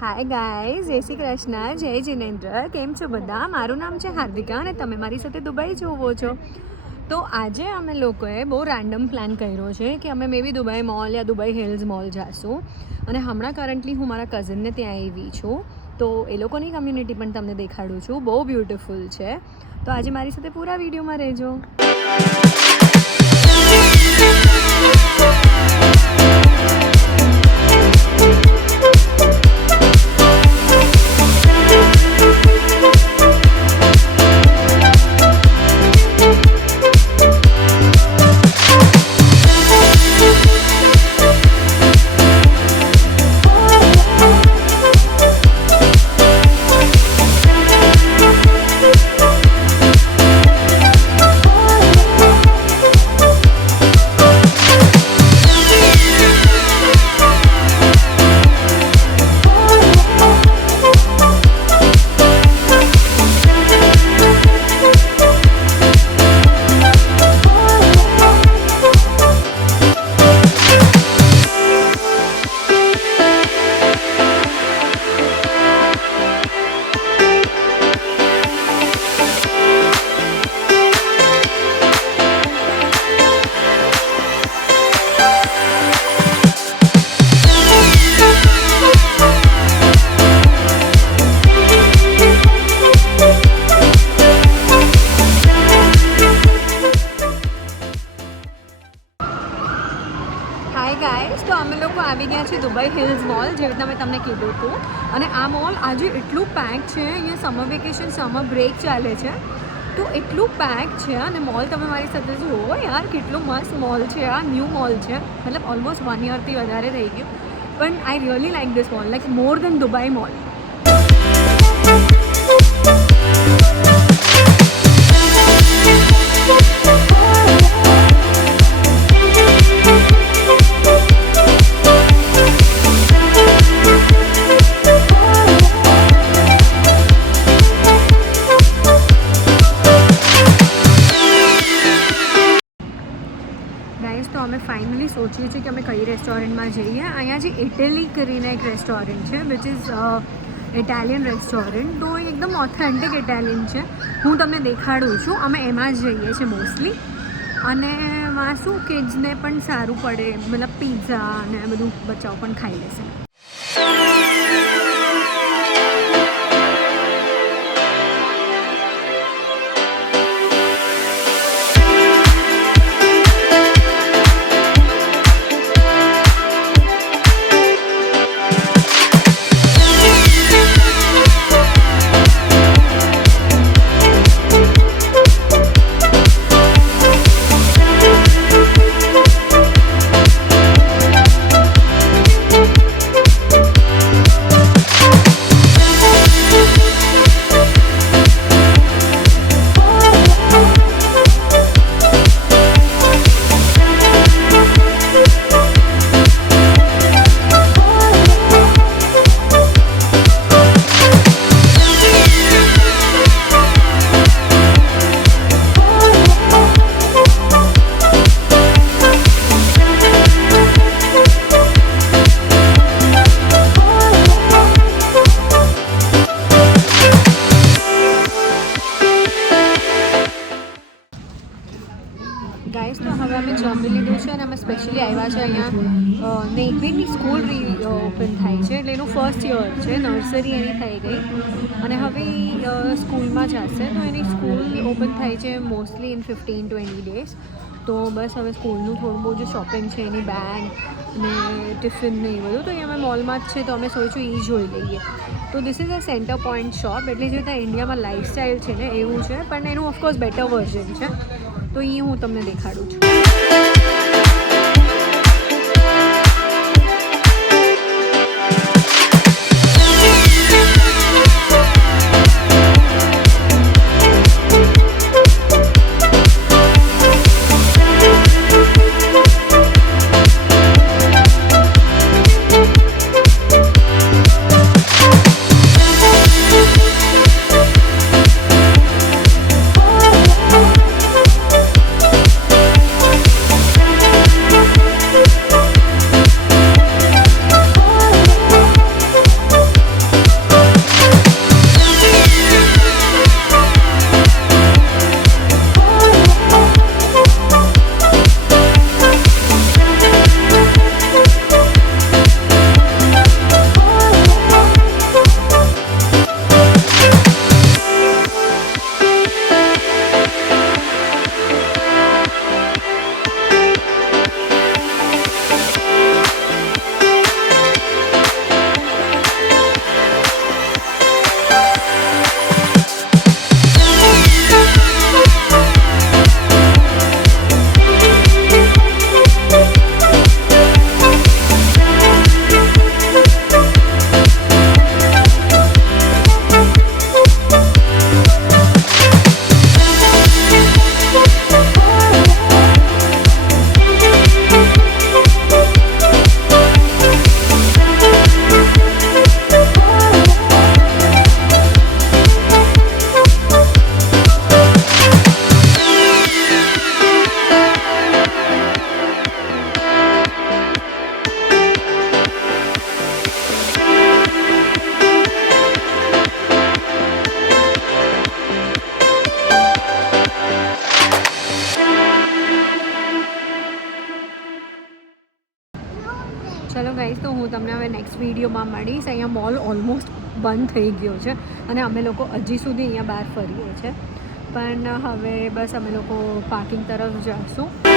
Hi guys, જય શ્રી કૃષ્ણ, જય જિનેન્દ્ર. કેમ છો બધા? મારું નામ છે હાર્દિકા અને તમે મારી સાથે દુબઈ જોવો છો. તો આજે અમે લોકોએ બહુ રેન્ડમ પ્લાન કર્યો છે કે અમે મે બી દુબઈ મોલ યા દુબઈ હિલ્સ મોલ જઈશું. અને હમણાં કરન્ટલી હું મારા કઝનને ત્યાં આવી છું, તો એ લોકોની કમ્યુનિટી પણ તમને દેખાડું છું. બહુ બ્યુટિફુલ છે. તો આજે મારી સાથે પૂરા વિડીયોમાં રહેજો. હાય ગાઈઝ, તો અમે લોકો આવી ગયા છીએ દુબઈ હિલ્સ મોલ, જેવી રીતના મેં તમને કીધું હતું. અને આ મોલ આજે એટલું પેક છે. અહીંયા સમર વેકેશન, સમર બ્રેક ચાલે છે, તો એટલું પેક છે. અને મોલ તમે મારી સાથે જુઓ યાર, કેટલું મસ્ત મોલ છે. આ ન્યૂ મોલ છે, મતલબ ઓલમોસ્ટ 1 યરથી વધારે થઈ ગયું. પણ I really like this mall, like more than Dubai mall. તો અમે ફાઇનલી સોચીએ છીએ કે અમે કઈ રેસ્ટોરન્ટમાં જઈએ. અહીંયા જે ઇટલી કરીને એક રેસ્ટોરન્ટ છે, વિચ ઇઝ ઇટાલિયન રેસ્ટોરન્ટ. તો એ એકદમ ઓથેન્ટિક ઇટાલિયન છે. હું તમને દેખાડું છું. અમે એમાં જ જઈએ છીએ મોસ્ટલી. અને એમાં શું કિડ્સને પણ સારું પડે, મતલબ પિઝા અને બધું બચ્ચાઓ પણ ખાઈ લેશે. ગાઈસ, તો હવે અમે જમી લીધું છે અને અમે સ્પેશિયલી આવ્યા છે અહીંયા. નેકબીની સ્કૂલ ઓપન થાય છે, એટલે એનું ફર્સ્ટ યર છે. નર્સરી એની થઈ ગઈ અને હવે સ્કૂલમાં જશે. તો એની સ્કૂલ ઓપન થાય છે મોસ્ટલી ઇન 15-20 ડેઝ. તો બસ હવે સ્કૂલનું થોડું બહુ જે શોપિંગ છે, એની બેગ ને ટિફિન ને એ બધું, તો એ અમે મોલમાં જ છે. તો અમે સોચ્યું એ જોઈ લઈએ. તો this is a centre point shop. એટલે જે રીતે ઇન્ડિયામાં લાઇફસ્ટાઇલ છે ને એવું છે, પણ એનું ઓફકોર્સ બેટર વર્ઝન છે. તો એ હું તમને દેખાડું છું. નેક્સ્ટ વિડીયોમાં મળીશ. અહીંયા મોલ ઓલમોસ્ટ બંધ થઈ ગયો છે અને અમે લોકો હજી સુધી અહીંયા બહાર ફરીએ છીએ, પણ હવે બસ અમે લોકો પાર્કિંગ તરફ જઈશું.